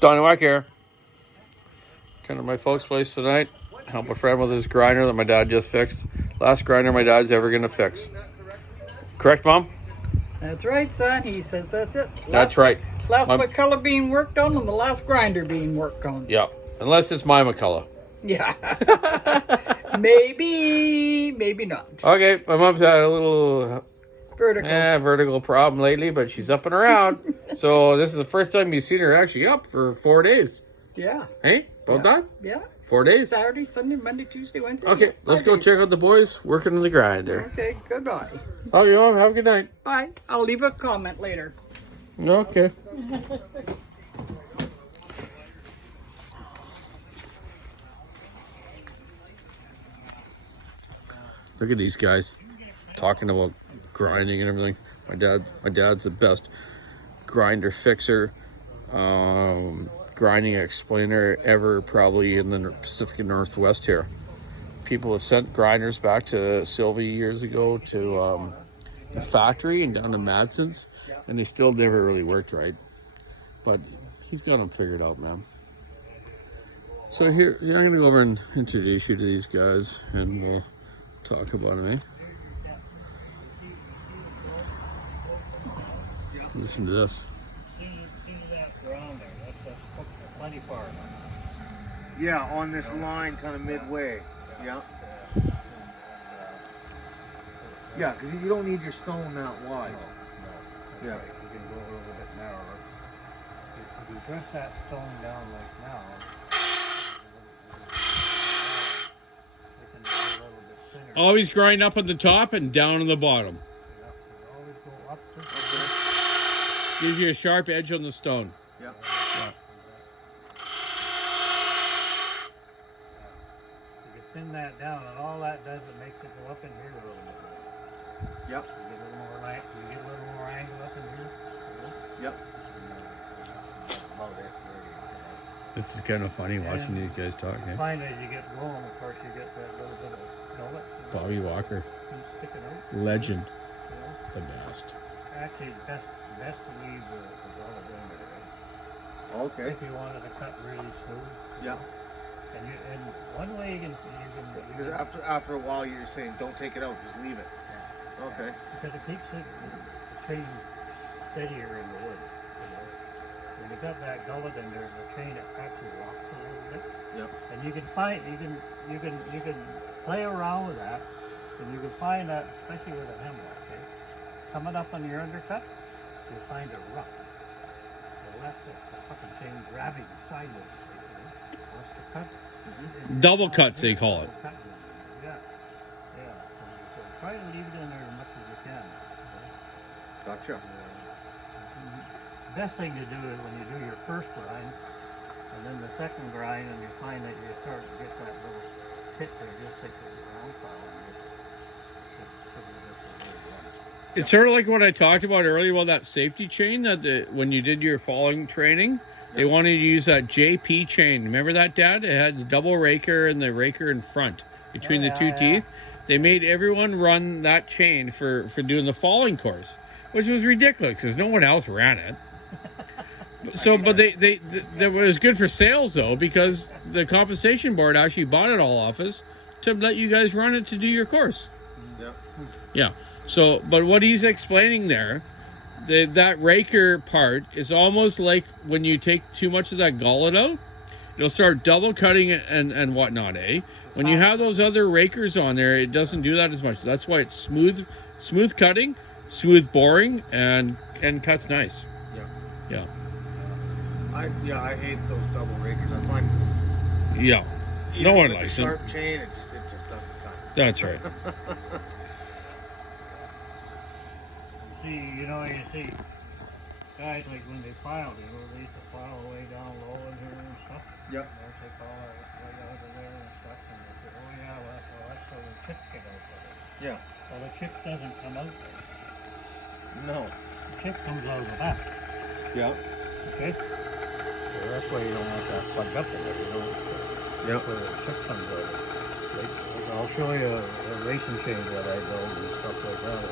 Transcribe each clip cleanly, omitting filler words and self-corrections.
Donny Wack here. Kind of my folks' place tonight. Help a friend with his grinder that my dad just fixed. Last grinder my dad's ever going to fix. Correct, Mom? That's right, son. He says that's it. That's right. Last McCullough being worked on and the last grinder being worked on. Yeah. Unless it's my McCullough. Yeah. Maybe not. Okay, my mom's had a little Vertical. problem lately, but she's up and around. So this is the first time you've seen her actually up for 4 days. Yeah. Hey, about that? Yeah. 4 days. Saturday, Sunday, Monday, Tuesday, Wednesday. Okay, let's go check out the boys working on the grinder. Okay, goodbye. Okay, Mom, have a good night. Bye. I'll leave a comment later. Okay. Look at these guys talking about grinding and everything. My dad's the best grinder fixer, grinding explainer ever, probably in the Pacific Northwest here. People have sent grinders back to Sylvie years ago to the factory and down to Madson's, and they still never really worked right. But he's got them figured out, man. So here I'm gonna go over and introduce you to these guys, and we'll talk about them, eh? Listen to this. Yeah, on this line, kind of midway. Yeah. Yeah, because you don't need your stone that wide. Yeah. You can go a little bit narrower. If you press that stone down like now, it can be a little bit thinner. Always grind up at the top and down on the bottom. Yeah, you always go up this way. Gives you a sharp edge on the stone. Yeah. You can thin that down, and all that does, it makes it go up in here a little bit. Yep. You get a little more light, you get a little more angle up in here. Yep. About it, really. This is kind of funny watching these guys talk. Eh? Find as you get going, of course, you get that little bit of gullet. Bobby Walker, Sticking out, legend, you know. the best. Actually, best to leave the gullet in there. Okay. If you wanted to cut really smooth. Yeah. And one way you can Because after a while, you're saying don't take it out, just leave it. Okay. because it keeps the chain steadier in the wood. You know? When you got that gullet in there, the chain actually rocks a little bit. Yep. And you can find you can play around with that, and you can find that, especially with a hemlock. Okay? Coming up on your undercut, you'll find a rough. The left the fucking chain grabbing sideways. You know? Wants to cut. Double cuts, they call it. Yeah. So try to leave it in there as much as you can. Gotcha. The best thing to do is when you do your first grind, and then the second grind, and you find that you start to get that little pit there, just take the ground file and It's sort of like what I talked about earlier about that safety chain that when you did your falling training, they wanted you to use that JP chain. Remember that, Dad? It had the double raker and the raker in front between the two teeth. They made everyone run that chain for doing the falling course, which was ridiculous because no one else ran it. So, but they was good for sales though, because the compensation board actually bought it all off us to let you guys run it to do your course. Yeah. Yeah. So, but what he's explaining there, that raker part is almost like when you take too much of that gullet out, it'll start double cutting and whatnot, eh? When you have those other rakers on there, it doesn't do that as much. That's why it's smooth cutting, smooth boring, and cuts nice. Yeah. Yeah. I hate those double rakers. I find Yeah. No one likes the them. sharp chain, it just doesn't cut. That's right. You see guys like when they file, they used to file way down low in here and stuff. Yep. They call it way over there and stuff, and they say, oh yeah, well, that's where the chips get out of it. Yeah. Well, the chip doesn't come out there. No. The chip comes out of the back. Yeah. Okay? So that's why you don't want that plugged up in there, you know. Yep. Where the chip comes out. Like, I'll show you a racing chain that I build and stuff like that.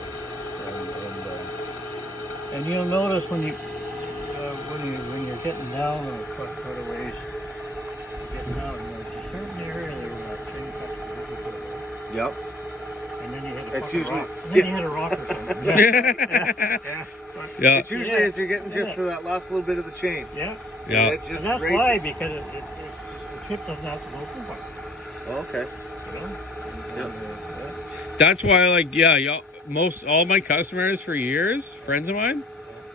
And you'll notice when you're getting down in the sort of ways, getting down, there's a certain area there where that chain cuts really good. Yep. And then you hit a It's fucking usually- rock. And then you hit a rock or something. Yeah. Yeah. It's usually as you're getting just to that last little bit of the chain. Yeah. Yeah. It just And that's races. why, because the chip doesn't have to go through one. Oh, okay. You know? Yep. That's why, like, yeah, y'all, most all my customers for years, friends of mine,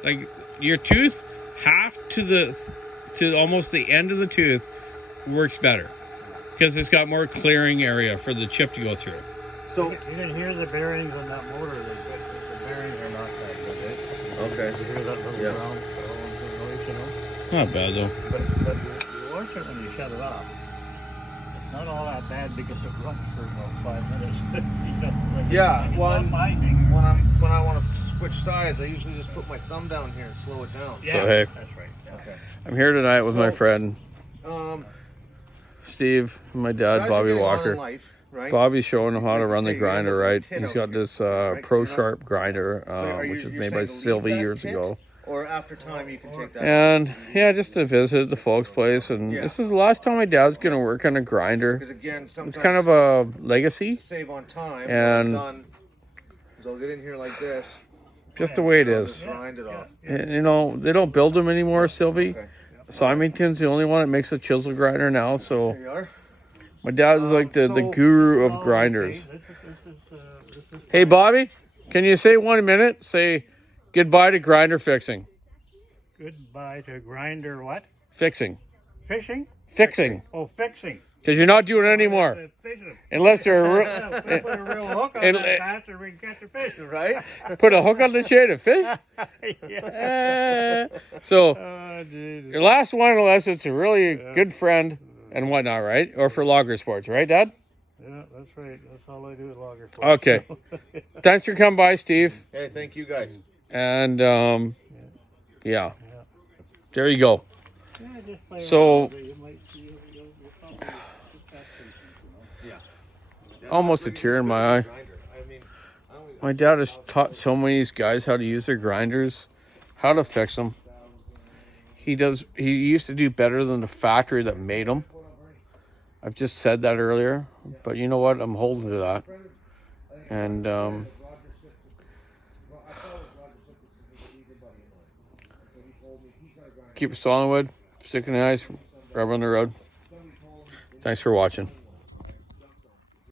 like your tooth, half to almost the end of the tooth works better because it's got more clearing area for the chip to go through. So You can hear the bearings on that motor. The bearings are not that good. Eh? Okay. You hear that little Yeah. ground noise, you know? Not bad though. But you watch it when you shut it off. It's not all that bad because it runs for about 5 minutes. You know, like Yeah, it's well, not binding. when I want to switch sides, I usually just put my thumb down here and slow it down. Yeah, So, hey. that's right. Yeah. Okay. I'm here tonight with my So- friend Steve, and my as dad, you're Bobby getting on in Walker. life, right? Bobby's showing him how Like to you run say, the you end grinder up with a right. tin He's out got here, this right? Pro You're not- Sharp grinder, So are which was you're made saying by to leave Sylvie that years kit, ago. Or after time you can take that. And yeah, just to visit the folks' place. And Yeah. this is the last time my dad's going to work on a grinder. Because again, sometimes It's kind of a legacy, to save on time. And- what I've done is I'll get in here like this. just the way it And I'll is. just grind it off. And, you know, they don't build them anymore, Sylvie. Okay. Symington's the only one that makes a chisel grinder now. So There you are. my dad's like the so- guru of Oh, grinders. okay. This is Hey, Bobby, can you say 1 minute? Say goodbye to grinder fixing. goodbye to grinder what? Fixing. Fishing? Fixing. Oh, fixing. Because you're not doing it anymore. Fishing. Unless they're Yeah, put a real hook on and- that bastard, we can catch a fish. Right? put a hook on the chain to fish. Yeah. So Oh, geez. your last one, unless it's a really good friend and whatnot, right? Or for logger sports, right, Dad? Yeah, that's right. That's all I do is logger. sports. Okay. Thanks for coming by, Steve. Hey, thank you guys. And yeah, there you go. Yeah, just play So- around with it. You might- you'll probably get that fish, you know. Almost a tear in my eye. Grinder. I mean, I only My dad has taught so many of these guys how to use their grinders, how to fix them. He used to do better than the factory that made them. I've just said that earlier, but you know what? I'm holding to that. And keep it solid wood, stick in the ice, rubber on the road. Thanks for watching.